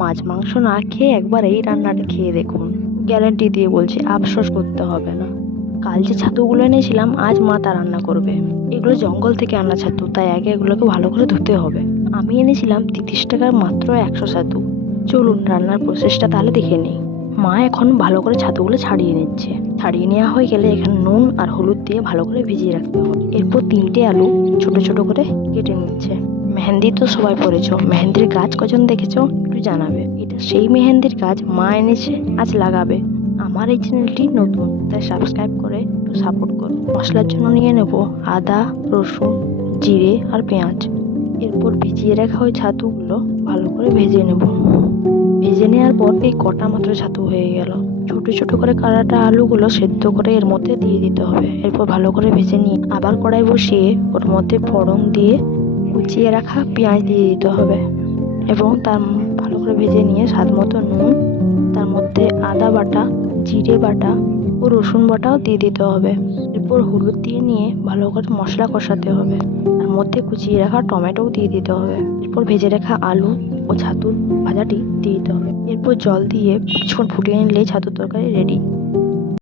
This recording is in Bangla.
মাছ মাংস না খেয়ে একবার এই রান্নাটা খেয়ে দেখুন, গ্যারান্টি দিয়ে বলছি আফসোস করতে হবে না। কাল যে ছাতুগুলো এনেছিলাম আজ মা তা রান্না করবে। এগুলো জঙ্গল থেকে আনা ছাতু, তাই আগে এগুলোকে ভালো করে ধুতে হবে। আমি এনেছিলাম ৩০ টাকার মাত্র ১০০ ছাতু। চলুন রান্নার প্রসেসটা তাহলে দেখে নিই। মা এখন ভালো করে ছাতুগুলো ছাড়িয়ে নিচ্ছে। ছাড়িয়ে নেওয়া হয়ে গেলে এখানে নুন আর হলুদ দিয়ে ভালো করে ভিজিয়ে রাখতে হবে। এরপর 3টে আলু ছোট ছোট করে কেটে নিচ্ছে। মেহেন্দি তো সবাই পড়েছো, মেহেন্দির গাছ কজন দেখেছো একটু জানাবে। এটা সেই মেহেন্দির গাছ মা এনেছে, আজ লাগাবে। আমার এই চ্যানেলটি নতুন, তাই সাবস্ক্রাইব করে একটু সাপোর্ট করুন। মশলার জন্য নিয়ে নেব আদা, রসুন, জিরে আর পেঁয়াজ। এরপর ভিজিয়ে রাখা ওই ছাতুগুলো ভালো করে ভেজে নেব। ভেজে নেওয়ার পর এই কটা মাত্র ছাতু হয়ে গেল। ছোট ছোট করে কাটাটা আলুগুলো সেদ্ধ করে এর মধ্যে দিয়ে দিতে হবে। এরপর ভালো করে ভেজে নিয়ে আবার কড়াই বসিয়ে ওর মধ্যে ফোড়ন দিয়ে কুচিয়ে রাখা পেঁয়াজ দিয়ে দিতে হবে এবং তার ভালো করে ভেজে নিয়ে স্বাদ মতো নুন, তার মধ্যে আদা বাটা, জিরে বাটা ও রসুন বাটাও দিয়ে দিতে হবে। এরপর হলুদ দিয়ে নিয়ে ভালো করে মশলা কষাতে হবে। তার মধ্যে কুচিয়ে রাখা টমেটোও দিয়ে দিতে হবে। এরপর ভেজে রাখা আলু ও ছাতুর ভাজাটি দিয়ে দিতে হবে। এরপর জল দিয়ে কিছুক্ষণ ফুটিয়ে নিলে ছাতুর তরকারি রেডি।